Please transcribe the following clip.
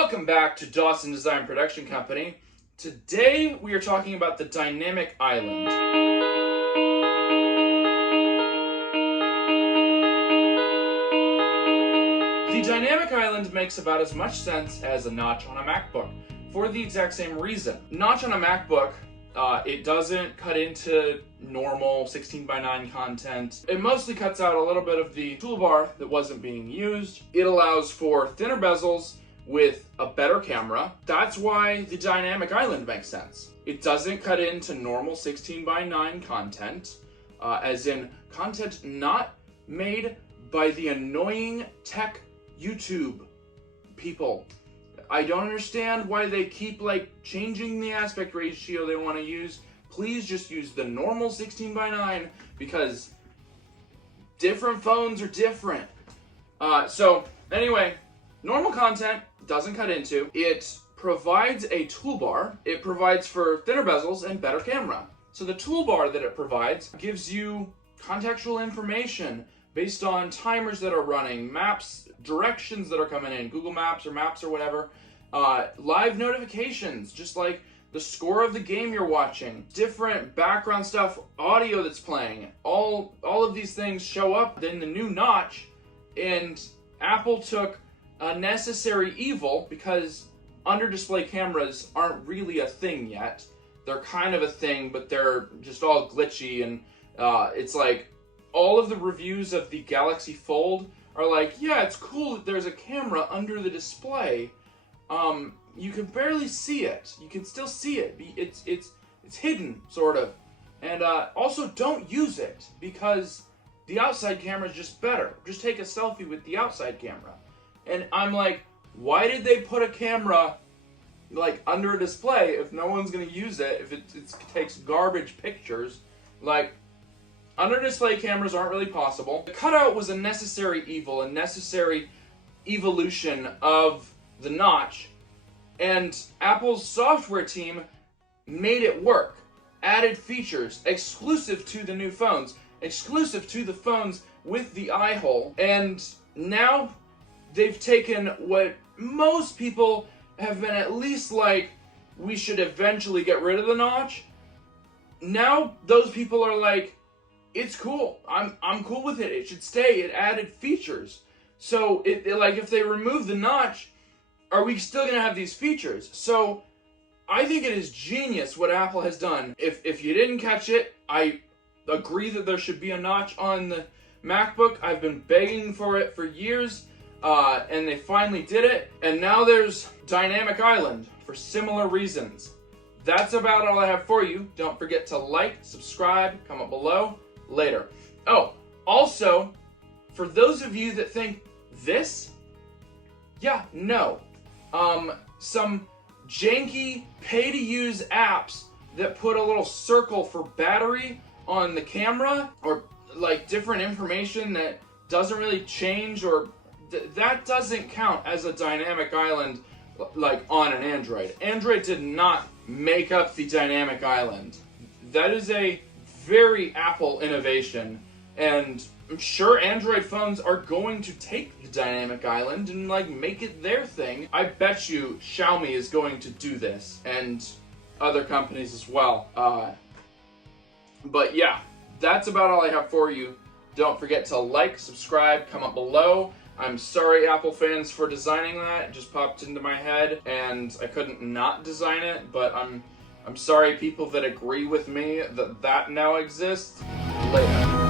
Welcome back to Dawson Design Production Company. Today we are talking about the dynamic island. The dynamic island makes about as much sense as a notch on a MacBook for the exact same reason. Notch on a MacBook, it doesn't cut into normal 16:9 content. It mostly cuts out a little bit of the toolbar that wasn't being used. It allows for thinner bezels with a better camera. That's why the dynamic island makes sense. It doesn't cut into normal 16:9 content, as in content not made by the annoying tech YouTube people. I don't understand why they keep changing the aspect ratio they want to use. Please just use the normal 16:9 because different phones are different. So anyway, normal content doesn't cut into. It provides a toolbar. It provides for thinner bezels and better camera. So the toolbar that it provides gives you contextual information based on timers that are running, maps, directions that are coming in, Google Maps or whatever, live notifications, just like the score of the game you're watching, different background stuff, audio that's playing. All of these things show up in the new notch, and Apple took a necessary evil because under-display cameras aren't really a thing yet. They're kind of a thing, but they're just all glitchy, and it's like all of the reviews of the Galaxy Fold are like, yeah, it's cool that there's a camera under the display. You can barely see it. You can still see it. It's hidden, sort of. And also, don't use it because the outside camera is just better. Just take a selfie with the outside camera. And I'm like, why did they put a camera under a display if no one's gonna use it, if it takes garbage pictures? Under display cameras aren't really possible. The cutout was a necessary evil, a necessary evolution of the notch, and Apple's software team made it work, added features exclusive to the new phones, exclusive to the phones with the eye hole, and now they've taken what most people have been at least we should eventually get rid of the notch. Now those people are like, it's cool. I'm cool with it. It should stay. It added features. So if they remove the notch, are we still gonna have these features? So I think it is genius what Apple has done. If you didn't catch it, I agree that there should be a notch on the MacBook. I've been begging for it for years. And they finally did it, and now there's Dynamic Island for similar reasons. That's about all I have for you. Don't forget to like, subscribe, comment below. Later. Oh, also, for those of you that think this, yeah, no. Some janky pay-to-use apps that put a little circle for battery on the camera, or different information that doesn't really change, or that doesn't count as a dynamic island on an Android. Android did not make up the dynamic island. That is a very Apple innovation, and I'm sure Android phones are going to take the dynamic island and make it their thing. I bet you Xiaomi is going to do this, and other companies as well. But yeah, that's about all I have for you. Don't forget to like, subscribe, comment below. I'm sorry, Apple fans, for designing that. It just popped into my head, and I couldn't not design it, but I'm sorry, people that agree with me that now exists. Later.